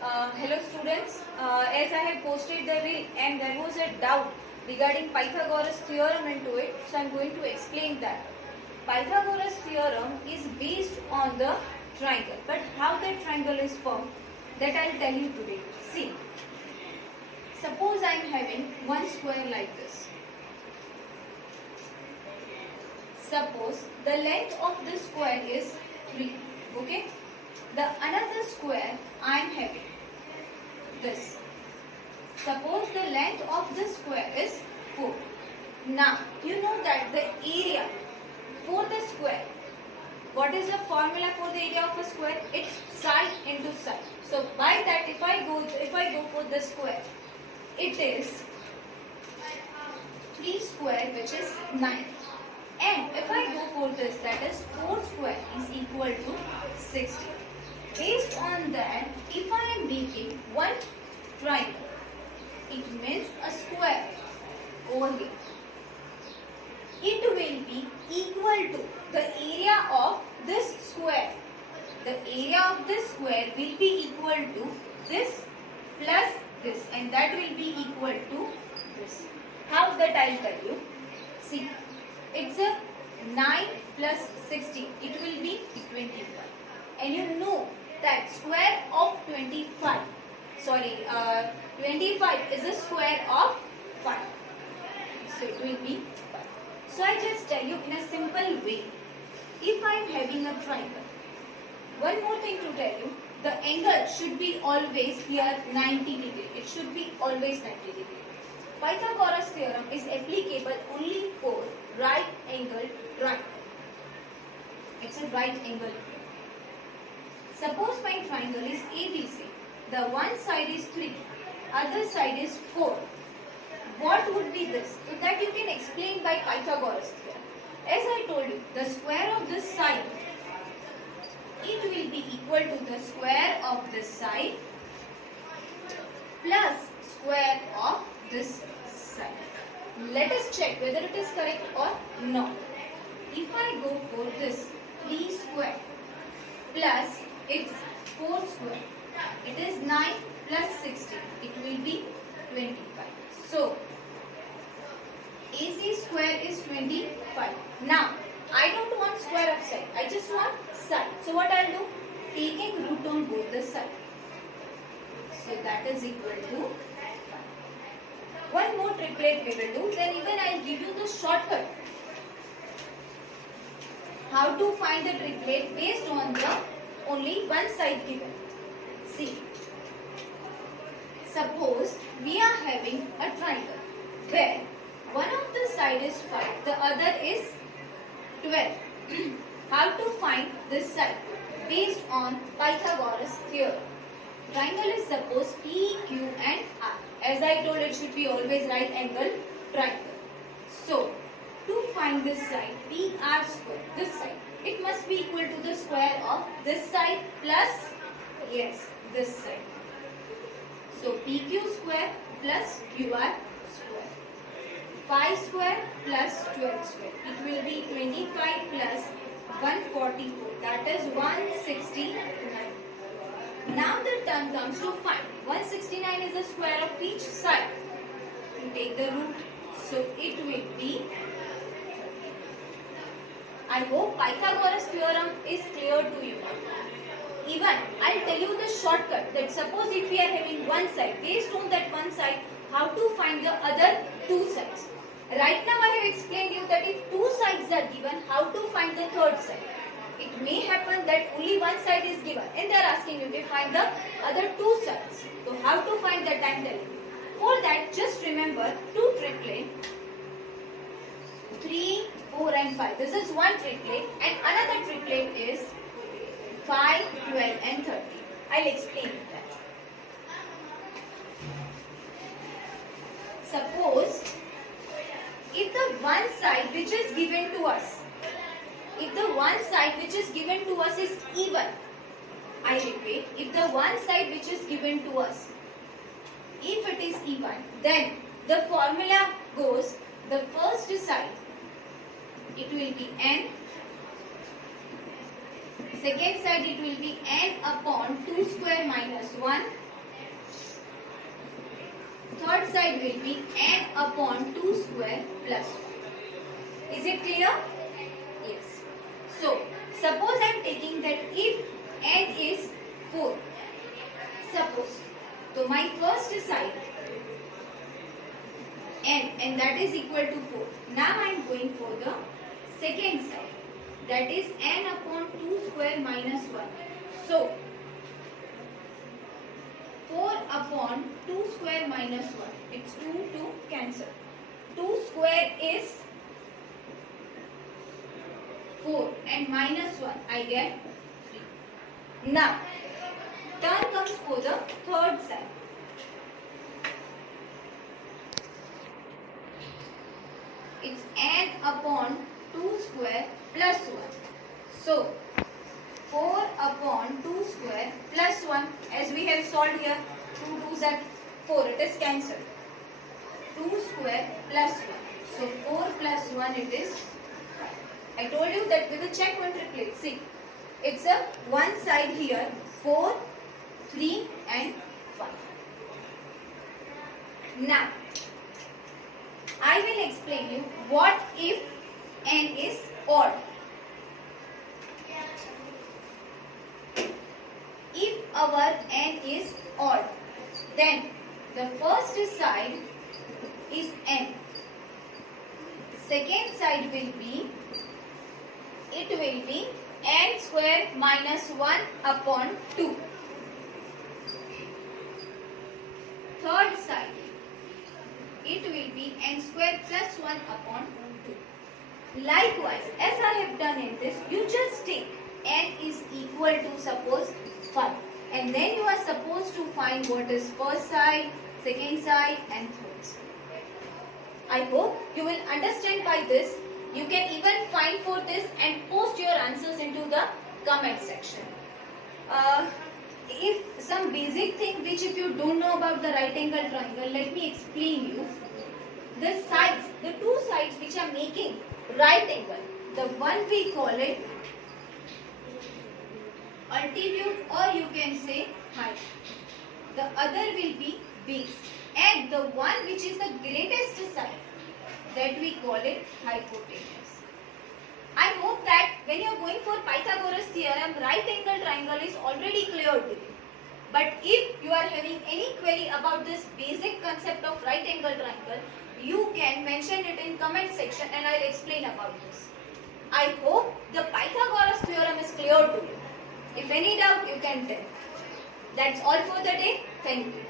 Hello students, as I have posted the reel and there was a doubt regarding Pythagoras theorem into it, so I am going to explain that. Pythagoras theorem is based on the triangle, but how that triangle is formed, that I will tell you today. See, suppose I am having one square like this. Suppose the length of this square is 3, okay? The another square I am having this. Suppose the length of this square is 4. Now, you know that the area for the square, what is the formula for the area of a square? It's side into side. So by that, if I go for the square, it is 3 square, which is 9. And if I go for this, that is 4 square is equal to 60. Based on that, if I am making one triangle, it means a square over here. It will be equal to the area of this square. The area of this square will be equal to this plus this, and that will be equal to this. How that I will tell you. See, it's a 9 plus 60. It will be 25. And you know that square of 25 is a square of 5. So it will be 5. So I just tell you in a simple way, if I am having a triangle, one more thing to tell you, the angle should be always here 90 degree. It should be always 90 degree. Pythagoras theorem is applicable only for right angle triangle. It's a right angle. Suppose my triangle is ABC. The one side is 3, other side is 4. What would be this? So that you can explain by Pythagoras theorem. As I told you, the square of this side, it will be equal to the square of this side plus square of this side. Let us check whether it is correct or not. If I go for this 3 square plus it's 4 square, it is 9 plus 60, it will be 25. So, AC square is 25. Now, I don't want square of side, I just want side. So, what I will do? Taking root on both the sides. So, that is equal to 5. One more triplet we will do, then even I will give you the shortcut. How to find the triplet based on the only one side given. See, suppose we are having a triangle where one of the side is 5, the other is 12. How to find this side? Based on Pythagoras theorem. Triangle is suppose P, Q and R. As I told, it should be always right angle triangle. So, to find this side, PR square, this side, it must be equal to the square of this side plus, yes, this side. So, PQ square plus QR square. 5 square plus 12 square. It will be 25 plus 144. That is 169. Now the term comes to find. 169 is the square of each side. You take the root. So, it will be, I hope Pythagoras theorem is clear to you. Even I will tell you the shortcut that suppose if we are having one side, based on that one side, how to find the other two sides. Right now I have explained you that if two sides are given, how to find the third side. It may happen that only one side is given and they are asking you to find the other two sides. So how to find that I am telling you. For that, just remember two triplet, 3, 4 and 5. This is one triplet and another triplet is 5, 12 and 30. I will explain that. Suppose if the one side which is given to us, if the one side which is given to us is even, I repeat, if the one side which is given to us, if it is even, then the formula goes, the first side, it will be n, second side it will be n upon 2 square minus 1 third side will be n upon 2 square plus 1. Is it clear? Yes. So, suppose I am taking that if n is 4. Suppose. So, my first side n and that is equal to 4. Now I am going for the second side. That is n upon 2 square minus 1. So, 4 upon 2 square minus 1. It's 2 to cancel. 2 square is 4 and minus 1 I get 3. Now, turn comes for the third side. It's n upon 2 square plus 1. So, 4 upon 2 square plus 1, as we have solved here, 2 2s are 4, it is cancelled. 2 square plus 1. So, 4 plus 1 it is 5. I told you that we will check one triplet. See, it's a one side here, 4, 3 and 5. Now, I will explain you what if n is odd. If our n is odd, then the first side is n. Second side will be, it will be n square minus 1 upon 2. Third side, it will be n square plus 1 upon 2. Likewise, as I have done in this, you just take n is equal to suppose 5. And then you are supposed to find what is first side, second side and third side. I hope you will understand by this. You can even find for this and post your answers into the comment section. If some basic thing which if you don't know about the right angle triangle, let me explain you. The sides, the two sides which are making right angle, the one we call it altitude or you can say height. The other will be base. And the one which is the greatest side, that we call it hypotenuse. I hope that when you are going for Pythagoras theorem, right angle triangle is already clear to you. But if you are having any query about this basic concept of right angle triangle, you can mention it in comment section and I will explain about this. I hope the Pythagoras theorem is clear to you. If any doubt, you can tell. That's all for the day. Thank you.